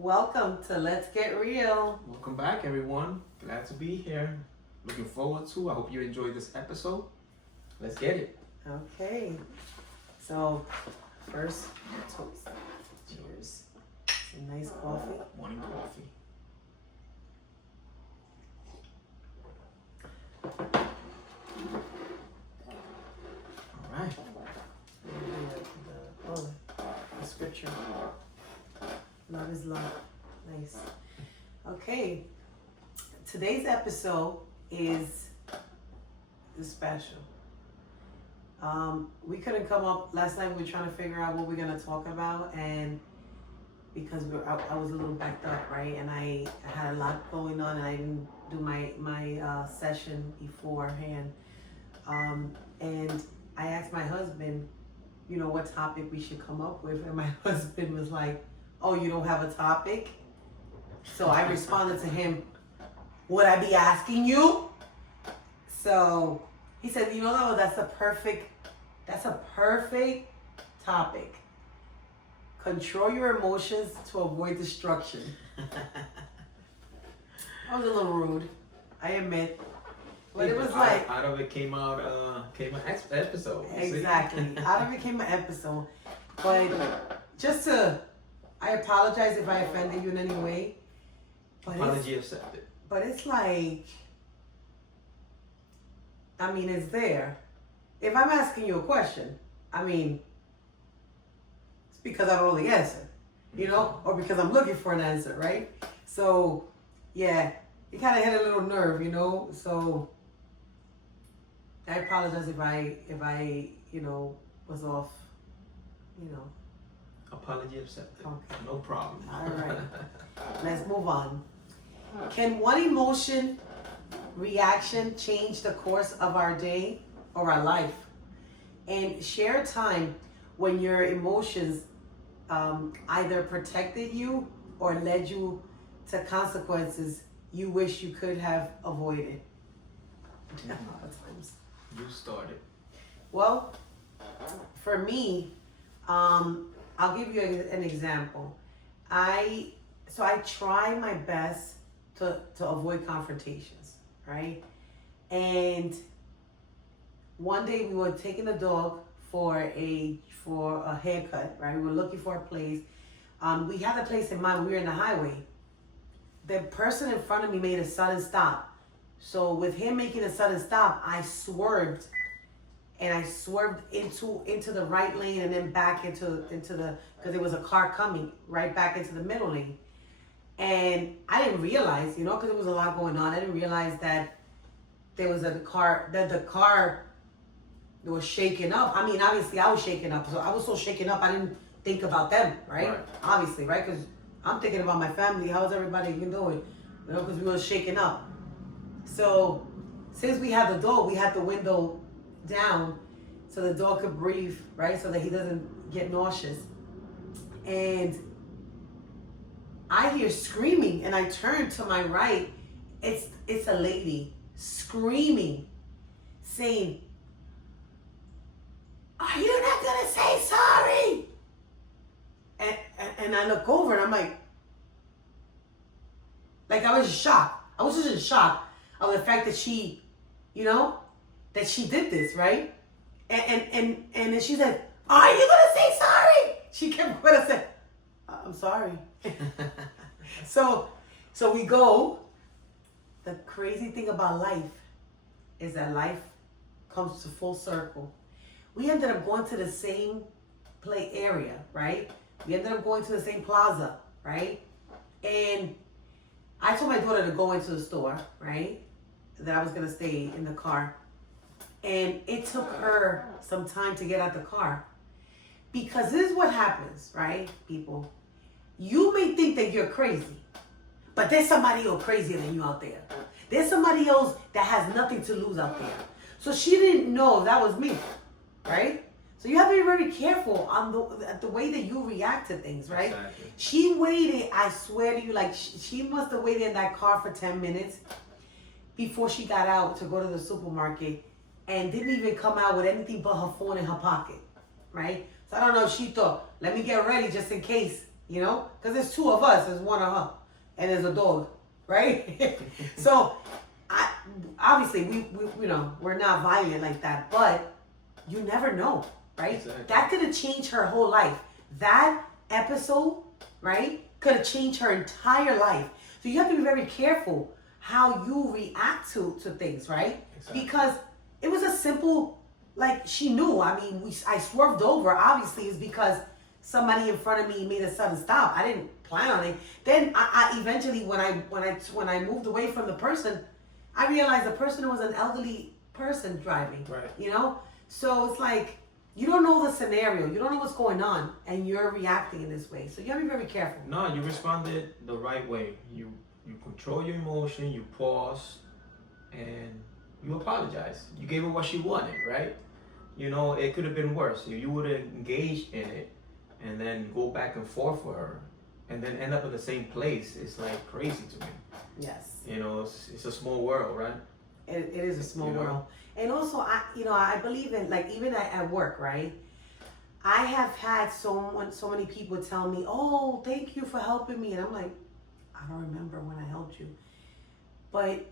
Welcome to Let's Get Real. Welcome back, everyone. Glad to be here. Looking forward to. I hope you enjoyed this episode. Let's get it. Okay. So, first, toast. Cheers. Some nice coffee. Morning coffee. All right. The scripture. Love is love. Nice. Okay. Today's episode is special. We couldn't come up last night. We were trying to figure out what we're gonna talk about, and because I was a little backed up, right? And I had a lot going on, and I didn't do my session beforehand. And I asked my husband, what topic we should come up with, and my husband was like, "Oh, you don't have a topic?" So I responded to him, "Would I be asking you?" So he said, that's a perfect topic. Control your emotions to avoid destruction. I was a little rude, I admit. But it was like out of it came an episode. Exactly. Out of it came an episode. But I apologize if I offended you in any way. But Apology accepted. But it's like, it's there. If I'm asking you a question, it's because I don't know the answer, or because I'm looking for an answer, right? So, yeah, it kind of hit a little nerve, So, I apologize if I was off, Apology accepted. Okay. No problem. All right. Let's move on. Can one emotion reaction change the course of our day or our life? And share a time when your emotions either protected you or led you to consequences you wish you could have avoided. A lot of times. You started. Well, for me, I'll give you an example. I try my best to avoid confrontations, right? And one day we were taking the dog for a haircut, right? We were looking for a place. We had a place in mind. We were in the highway. The person in front of me made a sudden stop. So with him making a sudden stop, I swerved. And I swerved into the right lane and then back into the, because there was a car coming right back into the middle lane. And I didn't realize, because there was a lot going on. I didn't realize that there was the car was shaking up. Obviously I was shaking up. So I was so shaken up, I didn't think about them, right? Obviously, right? Because I'm thinking about my family. How's everybody doing? Because we were shaking up. So since we had the door, we had the window down so the dog could breathe, right? So that he doesn't get nauseous. And I hear screaming, and I turn to my right. It's a lady screaming, saying, "Are you not gonna say sorry?" And I look over and I'm like I was shocked. I was just in shock of the fact that she, that she did this, right? And then she said, "Are you gonna say sorry?" She kept going to say, "I'm sorry." So we go. The crazy thing about life is that life comes to full circle. We ended up going to the same play area, right? We ended up going to the same plaza, right? And I told my daughter to go into the store, right? That I was gonna stay in the car. And it took her some time to get out the car. Because this is what happens, right, people? You may think that you're crazy, but there's somebody else crazier than you out there. There's somebody else that has nothing to lose out there. So she didn't know that was me, right? So you have to be very careful on the way that you react to things, right? Exactly. She waited, I swear to you, she must have waited in that car for 10 minutes before she got out to go to the supermarket, and didn't even come out with anything but her phone in her pocket, right? So I don't know if she thought, let me get ready just in case you know, because there's two of us, there's one of her, and there's a dog, right? So, obviously we you know, we're not violent like that, but you never know, right? Exactly. That could have changed her whole life. That episode, right, could have changed her entire life. So you have to be very careful how you react to things, right? Exactly. Because it was a simple, like, she knew. I mean, I swerved over. Obviously, it's because somebody in front of me made a sudden stop. I didn't plan on it. Then I eventually, when I moved away from the person, I realized the person was an elderly person driving. Right. You know, so it's like you don't know the scenario, you don't know what's going on, and you're reacting in this way. So you gotta be very careful. No, you responded the right way. You control your emotion, you pause, and you apologize. You gave her what she wanted, right? You know, it could have been worse. You would have engaged in it and then go back and forth with her and then end up in the same place. It's like crazy to me. Yes. You know, it's a small world, right? It is a small You know? world. And also, I believe in, like, even at work, right? I have had so many people tell me, oh, thank you for helping me. And I'm like, I don't remember when I helped you. But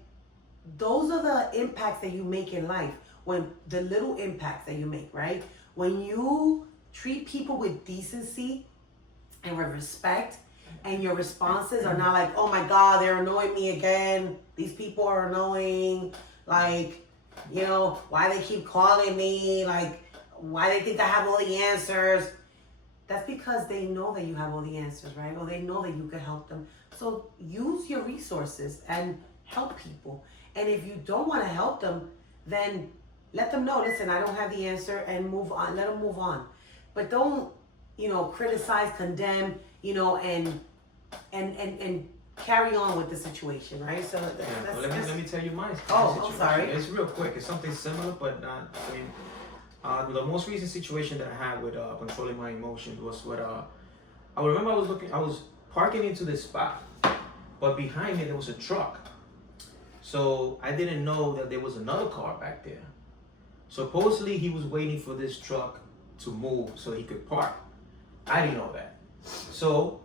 those are the impacts that you make in life. When the little impacts that you make, right? When you treat people with decency and with respect, and your responses are not like, oh my God, they're annoying me again. These people are annoying. Like, you know, why they keep calling me? Like, why they think I have all the answers? That's because they know that you have all the answers, right? Or they know that you can help them. So use your resources and help people. And if you don't want to help them, then let them know, listen, I don't have the answer, and move on. Let them move on. But don't, you know, criticize, condemn, you know, and carry on with the situation, right? So Well, let me tell you my Oh, situation. I'm sorry. It's real quick. It's something similar, but not. I mean, the most recent situation that I had with controlling my emotions was with I remember I was parking into this spot, but behind me there was a truck. So I didn't know that there was another car back there. Supposedly he was waiting for this truck to move so he could park. I didn't know that. So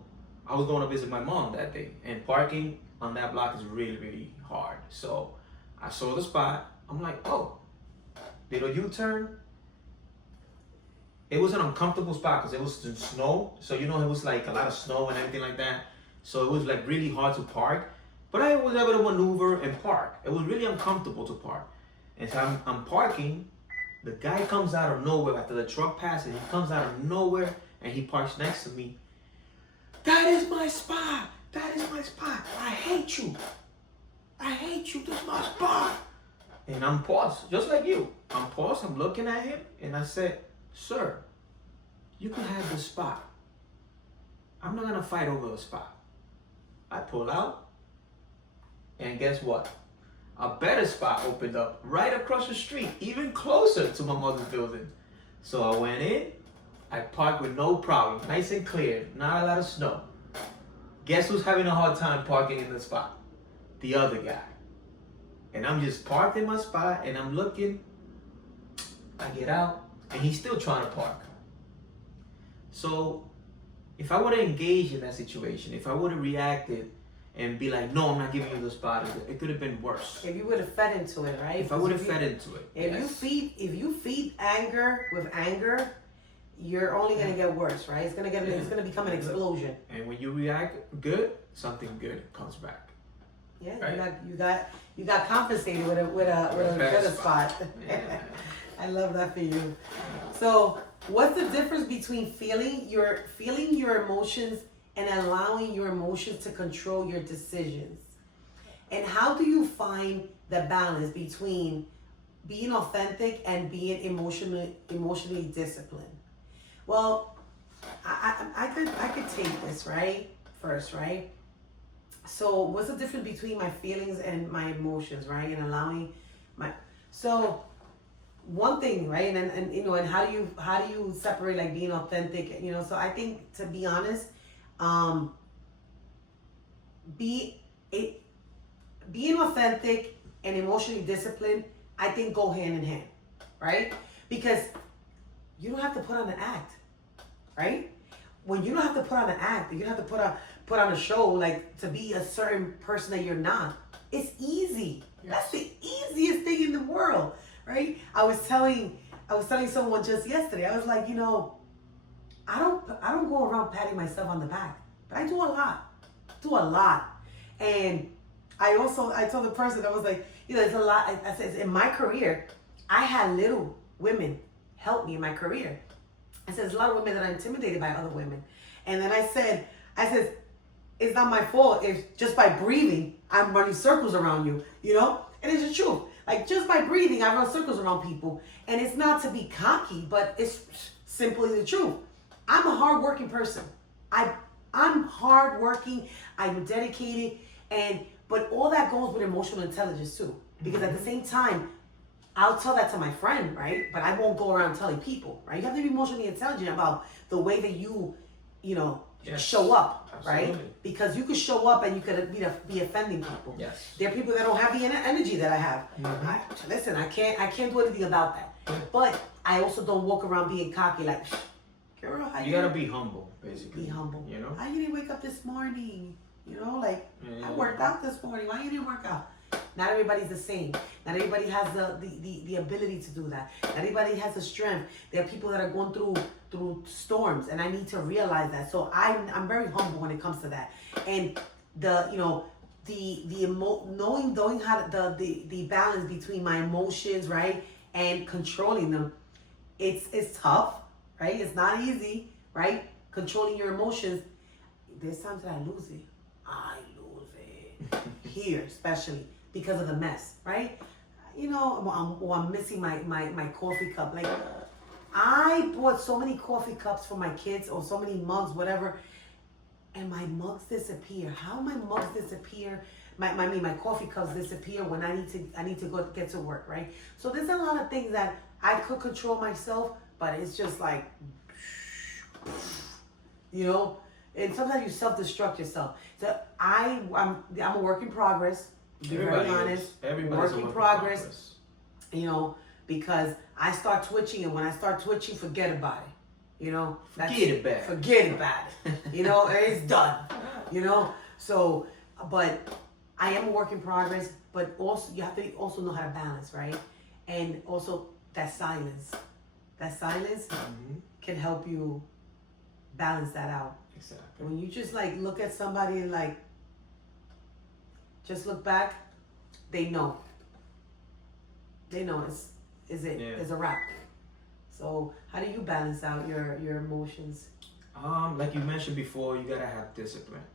I was going to visit my mom that day, and parking on that block is really, really hard. So I saw the spot. I'm like, oh, did a U-turn? It was an uncomfortable spot because it was in snow. So, you know, it was like a lot of snow and everything like that. So it was like really hard to park. But I was able to maneuver and park. It was really uncomfortable to park. And so I'm parking. The guy comes out of nowhere after the truck passes. He comes out of nowhere and he parks next to me. That is my spot. That is my spot. I hate you. I hate you. This is my spot. And I'm paused, just like you. I'm paused. I'm looking at him, and I said, "Sir, you can have the spot. I'm not gonna fight over the spot." I pull out, and guess what? A better spot opened up right across the street, even closer to my mother's building. So I went in. I parked with no problem, nice and clear, not a lot of snow. Guess who's having a hard time parking in the spot? The other guy. And I'm just parked in my spot, and I'm looking. I get out, and he's still trying to park. So if I would have engaged in that situation, if I would have reacted and be like, no, I'm not giving you the spot, it could have been worse. If you would have fed into it, right? If I would have fed into it. If you feed anger with anger, you're only gonna get worse, right? It's gonna become an explosion. And when you react good, something good comes back. Yeah, Right. you got compensated with a better spot. Yeah. I love that for you. So, what's the difference between feeling your emotions and allowing your emotions to control your decisions? And how do you find the balance between being authentic and being emotionally disciplined? Well, I could take this first, right? So what's the difference between my feelings and my emotions, right? And allowing so one thing, right? And you know, and how do you separate like being authentic? You know, so I think, to be honest, being authentic and emotionally disciplined, I think, go hand in hand, right? Because you don't have to put on an act, right? when you don't have to put on an act, you don't have to put on a show like to be a certain person that you're not. It's easy. Yes. That's the easiest thing in the world, right? I was telling someone just yesterday. I was like, I don't go around patting myself on the back, but I do a lot. And I told the person, I was like, there's a lot. I said, in my career, I had little women help me in my career. I said, there's a lot of women that are intimidated by other women. And then I said, it's not my fault if just by breathing, I'm running circles around you, And it's the truth. Like, just by breathing, I run circles around people. And it's not to be cocky, but it's simply the truth. I'm a hardworking person. I'm hardworking. I'm dedicated. But all that goes with emotional intelligence too. Because at the same time, I'll tell that to my friend, right? But I won't go around telling people, right? You have to be emotionally intelligent about the way that you show up, Absolutely. right? Because you could show up and you could be offending people. Yes. There are people that don't have the energy that I have. Listen, I can't do anything about that. But I also don't walk around being cocky like, girl, how You gotta be humble, basically. be humble. You know? How you didn't wake up this morning? I worked out this morning. Why you didn't work out? Not everybody's the same. Not everybody has the ability to do that. Not everybody has the strength. There are people that are going through storms, and I need to realize that. So I'm very humble when it comes to that. And knowing how the balance between my emotions, right, and controlling them, it's tough, right? It's not easy, right? Controlling your emotions. There's times that I lose it. Here, especially because of the mess, right? I'm missing my coffee cup. Like, I bought so many coffee cups for my kids, or so many mugs, whatever, and my mugs disappear. How my mugs disappear? My coffee cups disappear when I need to go get to work, right? So there's a lot of things that I could control myself, but it's just like, and sometimes you self-destruct yourself. So I'm a work in progress. To be very honest, Everybody's work in progress. Because I start twitching, and when I start twitching, forget about it. Forget about it. It's done. So, but I am a work in progress. But also, you have to also know how to balance, right? And also that silence. That silence can help you balance that out. Exactly. When you just look at somebody and just look back, they know. They know it's a wrap. So how do you balance out your emotions? Like you mentioned before, you gotta have discipline,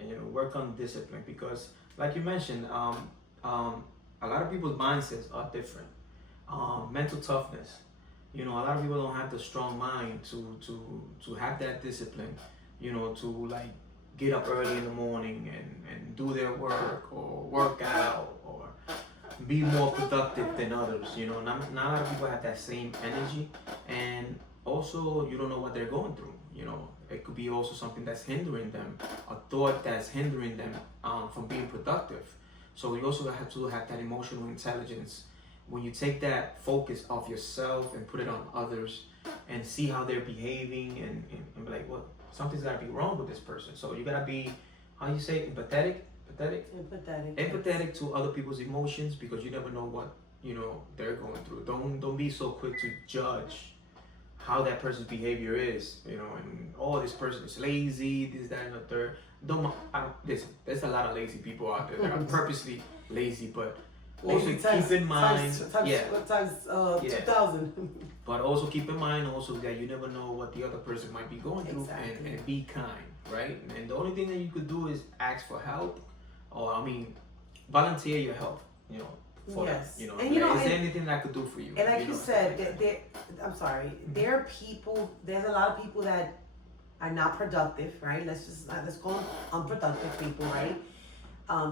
and work on discipline, because, like you mentioned, a lot of people's mindsets are different. Mental toughness. A lot of people don't have the strong mind to have that discipline. To get up early in the morning and do their work or work out or be more productive than others. Not a lot of people have that same energy, and also you don't know what they're going through. It could be also something that's hindering them, a thought that's hindering them from being productive. So you also have to have that emotional intelligence. When you take that focus off yourself and put it on others and see how they're behaving and be like, well, something's got to be wrong with this person. So you got to be, how you say, empathetic to other people's emotions, because you never know what, they're going through. Don't be so quick to judge how that person's behavior is, and this person is lazy, this, that, and the third. Listen, there's a lot of lazy people out there that are purposely lazy, but also keep in mind, times 2,000. But also keep in mind that you never know what the other person might be going through, and be kind, right? And the only thing that you could do is ask for help, or volunteer your help, for that. Is there anything that I could do for you? And like you said, there are people. There's a lot of people that are not productive, right? Let's call them unproductive people, right?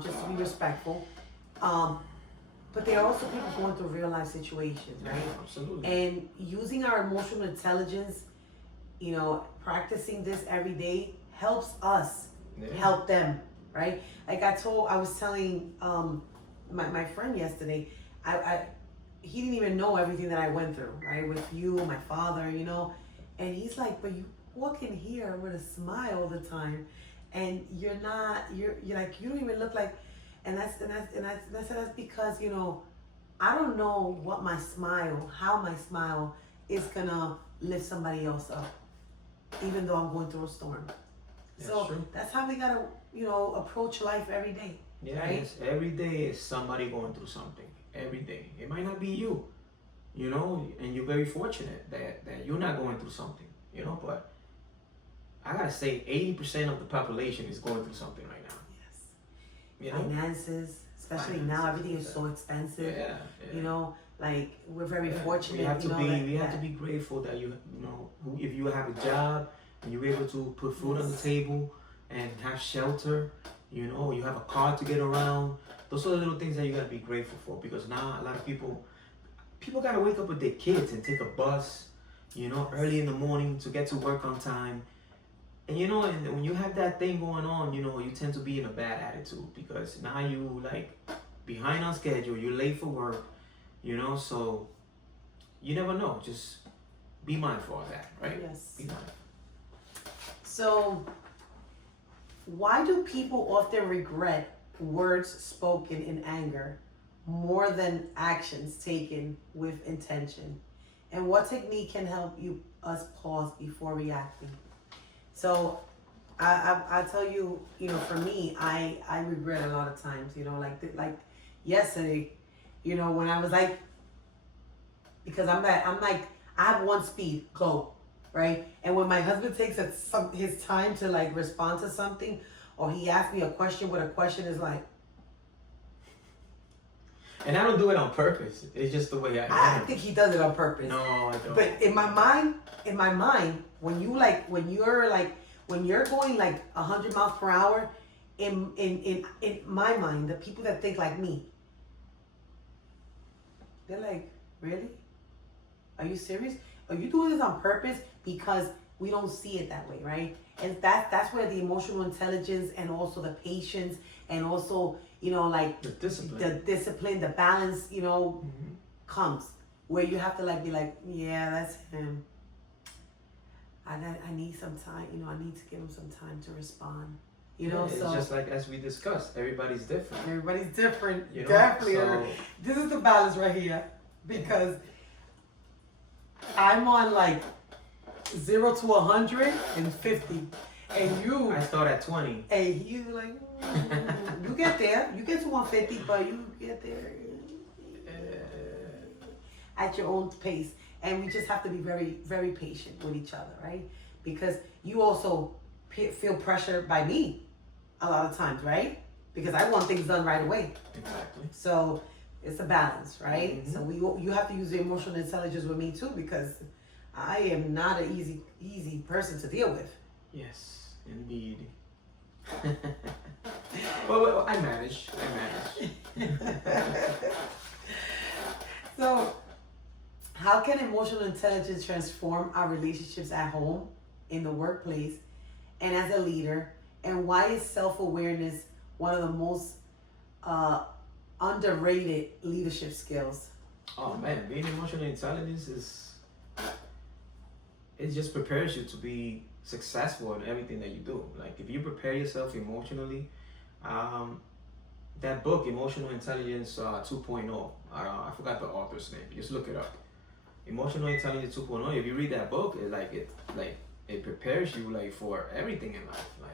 Just to be respectful. But there are also people going through real life situations, right? Yeah, absolutely. And using our emotional intelligence, practicing this every day helps us help them, right? Like I was telling my friend yesterday, he didn't even know everything that I went through, right? With you, my father, and he's like, but walk in here with a smile all the time, and you're not, you're like, you don't even look like, and that's because, you know, I don't know what my smile, how my smile is gonna lift somebody else up, even though I'm going through a storm. So true. that's how we gotta, you know, approach life every day. Yeah, right? yes, every day is somebody going through something. Every day. It might not be you, you know, and you're very fortunate that you're not going through something, you know, but I gotta say 80% of the population is going through something right now. Yes. You know? Finances, especially now, everything is so expensive. Yeah. You know, like we're very fortunate. We have to you know, be that, we have to be grateful that you know, if you have a job and you're able to put food on the table and have shelter, you know, you have a car to get around. Those are the little things that you gotta be grateful for, because now a lot of people gotta wake up with their kids and take a bus, you know, early in the morning to get to work on time. And you know, and when you have that thing going on, you know, you tend to be in a bad attitude because now you like behind on schedule, you're late for work, you know, so you never know. Just be mindful of that, right? Yes. Be mindful. So, why do people often regret words spoken in anger more than actions taken with intention? And what technique can help us pause before reacting? So, I tell you, you know, for me, I regret a lot of times, you know, like yesterday, you know, when I was like, because I'm like, I have one speed, go, right? And when my husband takes his time to like respond to something, or he asks me a question, but a question is like, And I don't do it on purpose. It's just the way I I am. think he does it on purpose. No, I don't. But in my mind, when you're going like 100 miles per hour, in my mind, the people that think like me, they're like, really? Are you serious? Are you doing this on purpose? Because we don't see it that way, right? And that's where the emotional intelligence and also the patience and also, you know, like the discipline, the balance, you know, comes where you have to like be like, yeah, that's him. I need some time, you know, I need to give him some time to respond. You know, it's so just like as we discussed, everybody's different. Everybody's different. You know, Definitely. so- This is the balance right here. Because I'm on like 0 to 150. And you I start at 20. Hey, you like you get there. You get to 150, but you get there at your own pace. And we just have to be very, very patient with each other, right? Because you also feel pressure by me a lot of times, right? Because I want things done right away. Exactly. So it's a balance, right? Mhm. So you have to use the emotional intelligence with me too, because I am not an easy person to deal with. Yes, indeed. well, I manage. So, how can emotional intelligence transform our relationships at home, in the workplace, and as a leader? And why is self-awareness one of the most underrated leadership skills? Oh man, being emotionally intelligent it just prepares you to be successful in everything that you do. Like if you prepare yourself emotionally, that book, Emotional Intelligence 2.0, I forgot the author's name. Just look it up. Emotional Intelligence 2.0. If you read that book, it prepares you like for everything in life. Like,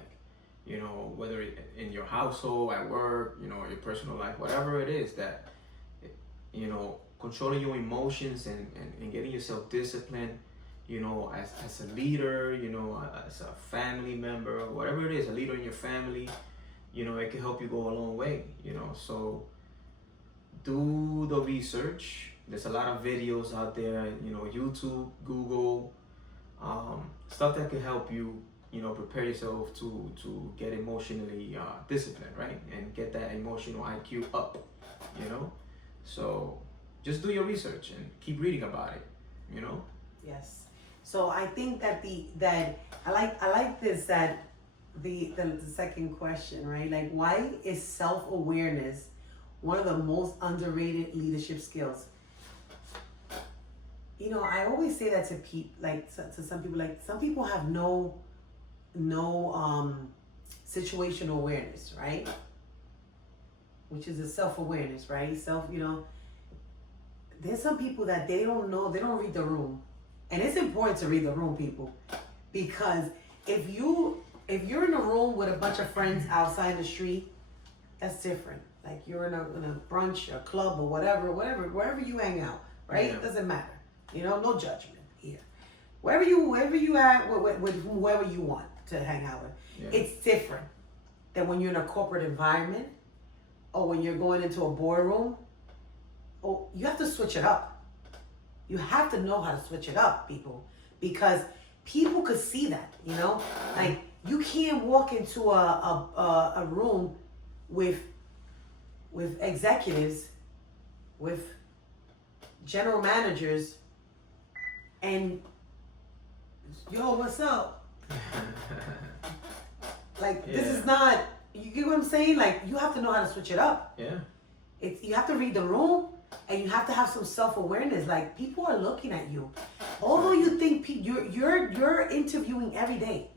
you know, whether in your household, at work, you know, your personal life, whatever it is, that, you know, controlling your emotions and getting yourself disciplined, you know, as a leader, you know, as a family member, whatever it is, a leader in your family, you know, it can help you go a long way, you know. So do the research. There's a lot of videos out there, you know, YouTube, Google, stuff that can help you, you know, prepare yourself to get emotionally disciplined, right? And get that emotional IQ up, you know. So just do your research and keep reading about it, you know. Yes. So I think that I like this, that the second question, right? Like, why is self-awareness one of the most underrated leadership skills? you know, I always say that to to some people. Like some people have no situational awareness, right? Which is a self-awareness, right? You know, there's some people that they don't know, they don't read the room. And it's important to read the room, people, because if you're in a room with a bunch of friends outside the street, that's different. Like you're in a brunch, a club, or whatever, wherever you hang out, right? Yeah. It doesn't matter. You know, no judgment here. Wherever you at with whoever you want to hang out with, Yeah. it's different than when you're in a corporate environment or when you're going into a boardroom. Oh, you have to switch it up. You have to know how to switch it up, people, because people could see that. You know, like you can't walk into a room with executives, with general managers, and yo, what's up? Like this Yeah. is not. You get what I'm saying? Like you have to know how to switch it up. Yeah. You have to read the room, and you have to have some self-awareness. Like people are looking at you, although you think you're interviewing every day.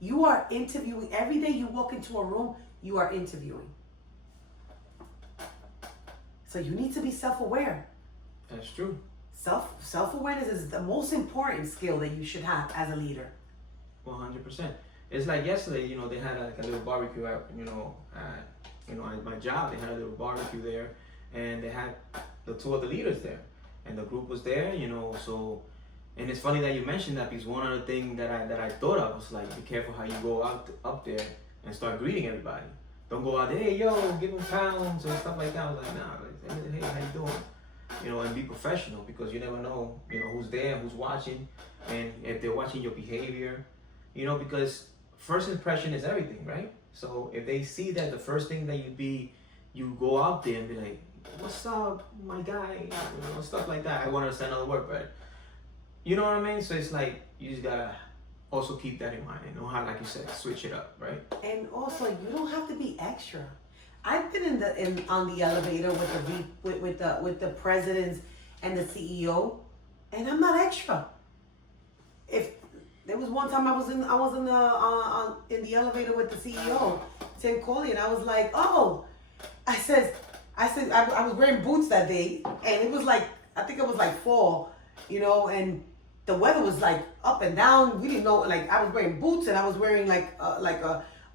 You are interviewing every day. You walk into a room, you are interviewing. So you need to be self-aware. That's true. Self-awareness is the most important skill that you should have as a leader. 100%. It's like yesterday, you know, they had like a little barbecue at, at my job. They had a little barbecue there, and they had the two of the leaders there, and the group was there, you know. So, and it's funny that you mentioned that, because one other thing that I thought of was like, be careful how you go up there and start greeting everybody. Don't go out there, hey yo, give them pounds and stuff like that. I was like, nah, hey, how you doing? You know, and be professional, because you never know, you know, who's there, who's watching, and if they're watching your behavior, you know, because first impression is everything, right? So if they see that the first thing that you go out there and be like, what's up, my guy, you know, stuff like that. I want to understand another word, but you know what I mean? So it's like, you just gotta also keep that in mind and know how, like you said, switch it up, right? And also, you don't have to be extra. I've been on the elevator with the presidents and the CEO, and I'm not extra. If there was one time I was in the elevator with the CEO, Tim Coley, and I was like, oh, I was wearing boots that day, and it was like, I think it was like fall, you know, and the weather was like up and down. We didn't know, like I was wearing boots, and I was wearing like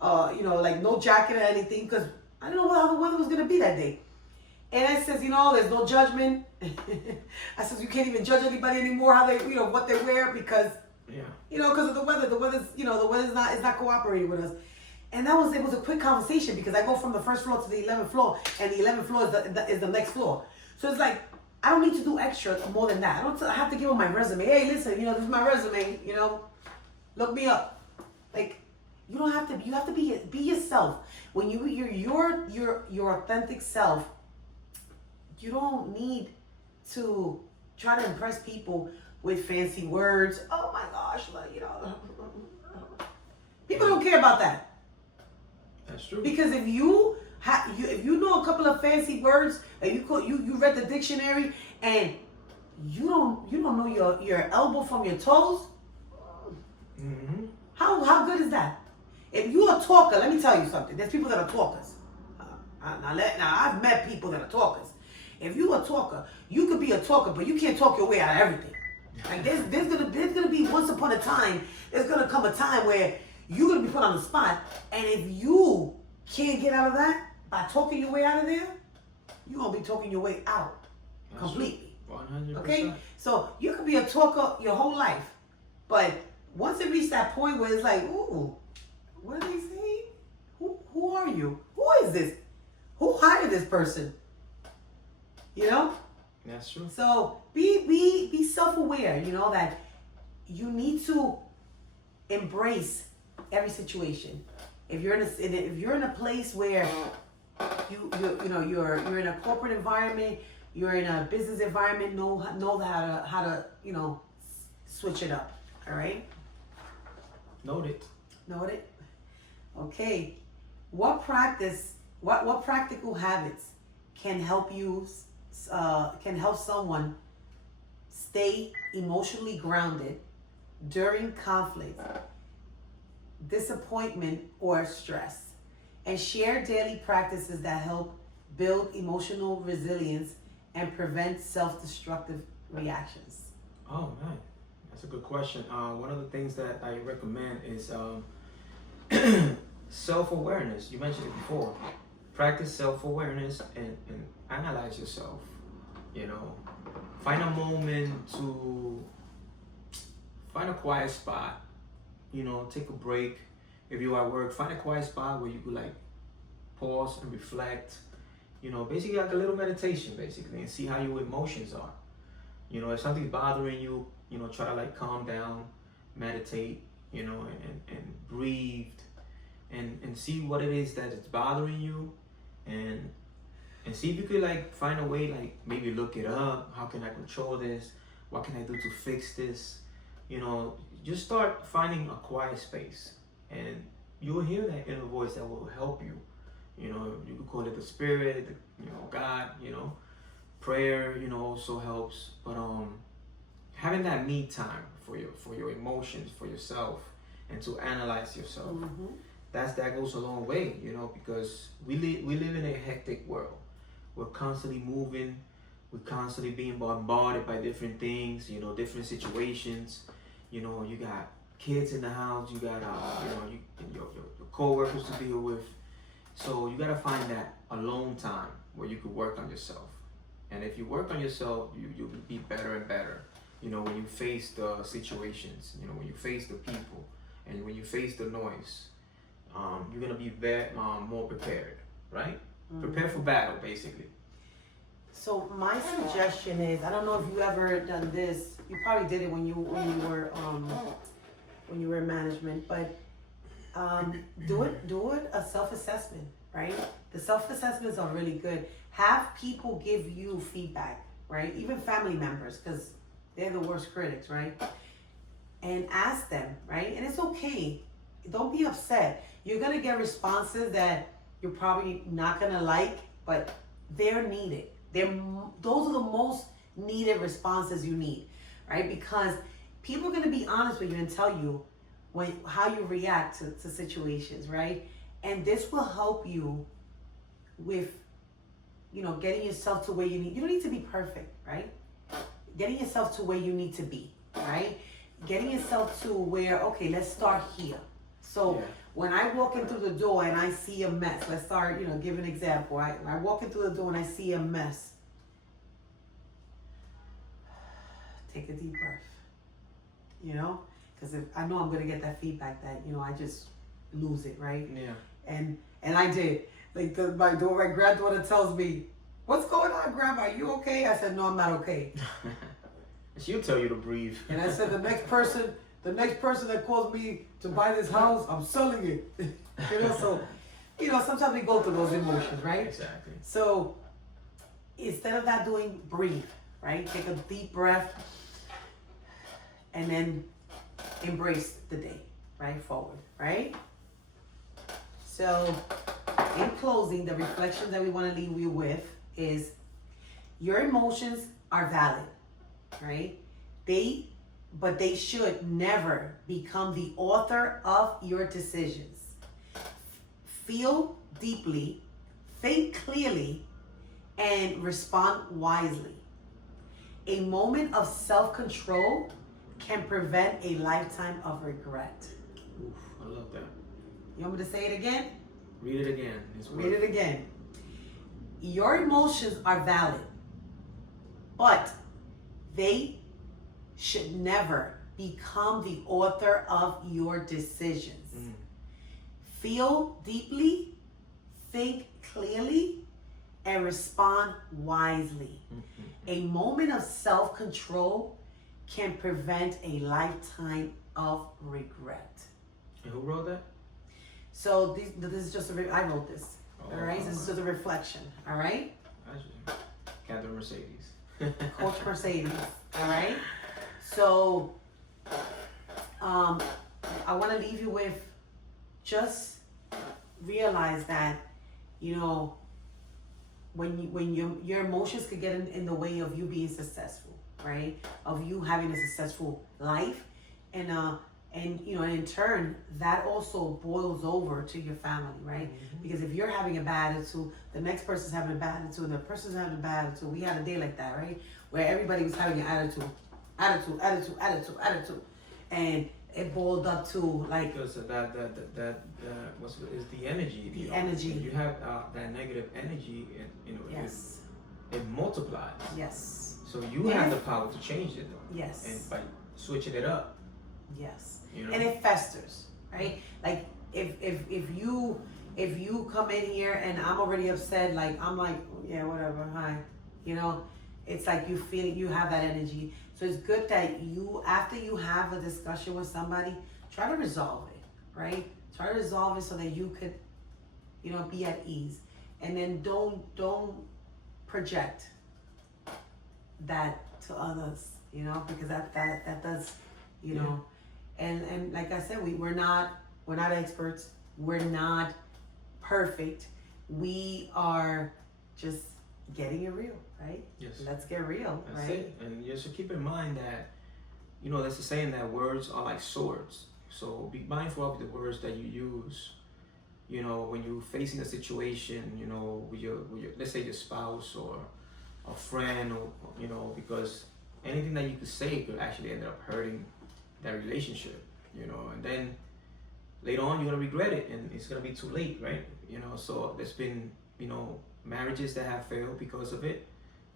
no jacket or anything, because I didn't know how the weather was gonna be that day. And I says, you know, there's no judgment. I says, you can't even judge anybody anymore how they, you know, what they wear, because Yeah. you know, because of the weather. The weather's, you know, the weather's not cooperating with us. And it was a quick conversation, because I go from the first floor to the 11th floor, and the 11th floor is the next floor. So it's like, I don't need to do extra more than that. I have to give them my resume. Hey, listen, you know, this is my resume, you know, look me up. Like, you don't have to, you have to be yourself. When you're your authentic self, you don't need to try to impress people with fancy words. Oh my gosh, like, you know, people don't care about that. That's true. Because if you know a couple of fancy words, and you read the dictionary, and you don't know your elbow from your toes, Mm-hmm. how good is that? If you're a talker, let me tell you something. There's people that are talkers. Now I've met people that are talkers. If you're a talker, you could be a talker, but you can't talk your way out of everything. Like there's gonna be once upon a time. There's gonna come a time where you're gonna be put on the spot, and if you can't get out of that by talking your way out of there, you're gonna be talking your way out completely. 100%. Okay, so you could be a talker your whole life, but once it reaches that point where it's like, ooh, what are they saying? Who are you? Who is this? Who hired this person? You know? That's true. So be self-aware, you know, that you need to embrace every situation. If you're in a place where you're in a corporate environment, you're in a business environment, know how to you know, switch it up. All right? Noted. Noted. Okay. What practical habits can help someone stay emotionally grounded during conflict, disappointment, or stress, and share daily practices that help build emotional resilience and prevent self-destructive reactions. Oh man, that's a good question. One of the things that I recommend is self-awareness. You mentioned it before. Practice self-awareness and analyze yourself. You know, find a moment to find a quiet spot. You know, take a break. If you're at work, find a quiet spot where you could like pause and reflect. You know, basically like a little meditation, basically, and see how your emotions are. You know, if something's bothering you, you know, try to like calm down, meditate, you know, and breathe and see what it is that is bothering you and see if you could like find a way, like maybe look it up. How can I control this? What can I do to fix this? You know, just start finding a quiet space and you'll hear that inner voice that will help you. You know, you could call it the spirit, you know, God, you know. Prayer, you know, also helps. But having that me time for your emotions, for yourself, and to analyze yourself, that goes a long way, you know, because we live in a hectic world. We're constantly moving, we're constantly being bombarded by different things, you know, different situations. You know, you got kids in the house, you got you know, your co-workers to deal with. So you gotta find that alone time where you could work on yourself. And if you work on yourself, you'll be better and better. You know, when you face the situations, you know, when you face the people, and when you face the noise, you're gonna be more prepared, right? Prepare for battle, basically. So my suggestion is, I don't know if you ever done this. You probably did it when you were in management, but do it a self-assessment, right? The self-assessments are really good. Have people give you feedback, right? Even family members, because they're the worst critics, right? And ask them, right? And it's okay. Don't be upset. You're gonna get responses that you're probably not gonna like, but they're needed. Those are the most needed responses you need, right? Because people are gonna be honest with you and tell you how you react to situations, right? And this will help you with, you know, getting yourself to where you don't need to be perfect, right? Getting yourself to where you need to be, right? Getting yourself to where, okay, let's start here. So when I walk in through the door and I see a mess, let's start, you know, give an example. When I walk in through the door and I see a mess, take a deep breath, you know? Because if I know I'm going to get that feedback that, you know, I just lose it, right? Yeah. And I did. Like my granddaughter tells me, "What's going on, Grandma? Are you okay?" I said, "No, I'm not okay." She'll tell you to breathe. And I said, the next person that calls me to buy this house, I'm selling it. You know, so, you know, sometimes we go through those emotions, right? Exactly. So instead of that, breathe, right? Take a deep breath and then embrace the day, right? Forward, right? So in closing, the reflection that we want to leave you with is your emotions are valid, right? But they should never become the author of your decisions. Feel deeply, think clearly, and respond wisely. A moment of self-control can prevent a lifetime of regret. Oof, I love that. You want me to say it again? Read it again. Read it again. Your emotions are valid, but they should never become the author of your decisions. Feel deeply, think clearly, and respond wisely. A moment of self-control can prevent a lifetime of regret. And who wrote that? So this is just I wrote this. All right, this is just a reflection. All right. Catherine Mercedes. Coach Mercedes. All right. So, I want to leave you with just realize that, you know, when your emotions could get in the way of you being successful, right? Of you having a successful life, and you know, and in turn, that also boils over to your family, right? Because if you're having a bad attitude, the next person's having a bad attitude, and the person's having a bad attitude. We had a day like that, right? Where everybody was having an attitude, and it boiled up to like Because that is the energy. the energy. If you have that negative energy, and you know, Yes, it multiplies. yes, So you have the power to change it, yes, and by switching it up, yes. you know. And it festers, right? Like if you come in here and I'm already upset, like I'm like, yeah, whatever, hi, you know, it's like you have that energy. So it's good that you, after you have a discussion with somebody, try to resolve it, right? Try to resolve it so that you could, you know, be at ease, and then don't project that to others, you know, because that does, you know. And like I said, we're not experts. We're not perfect. We are just getting it real, right? Yes. Let's get real, That's right? it. And you should keep in mind that, you know, there's a saying that words are like swords. So be mindful of the words that you use. You know, when you're facing a situation, you know, with your let's say your spouse or a friend, or you know, because anything that you could say could actually end up hurting that relationship, you know, and then later on you're gonna regret it, and it's gonna be too late, right? You know, so there's been, you know, marriages that have failed because of it,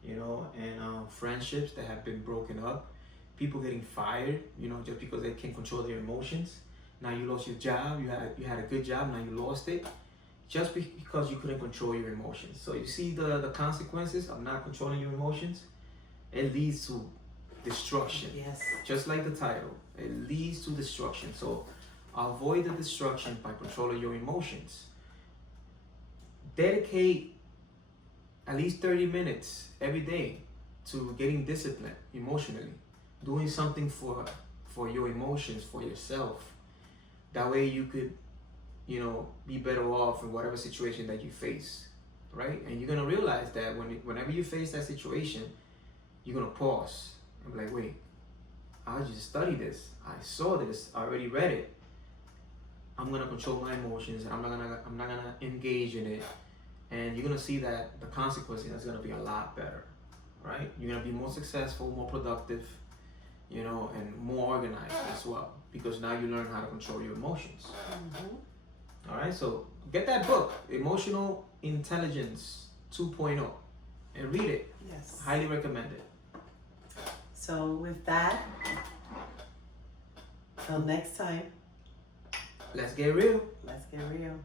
you know, and friendships that have been broken up, people getting fired, you know, just because they can't control their emotions. Now you lost your job, you had a good job, now you lost it, just because you couldn't control your emotions. So you see the consequences of not controlling your emotions. It leads to destruction. Yes. Just like the title, it leads to destruction. So avoid the destruction by controlling your emotions. Dedicate at least 30 minutes every day to getting disciplined emotionally, doing something for your emotions, for yourself. That way you could, you know, be better off in whatever situation that you face, right? And you're gonna realize that whenever you face that situation, you're gonna pause and be like, wait, I just studied this, I saw this, I already read it. I'm gonna control my emotions. I'm not gonna engage in it, and you're gonna see that the consequences is gonna be a lot better, right? You're gonna be more successful, more productive, you know, and more organized as well, because now you learn how to control your emotions. All right, so get that book, Emotional Intelligence 2.0, and read it. Yes. Highly recommend it. So with that, till next time, Let's get real. let's get real.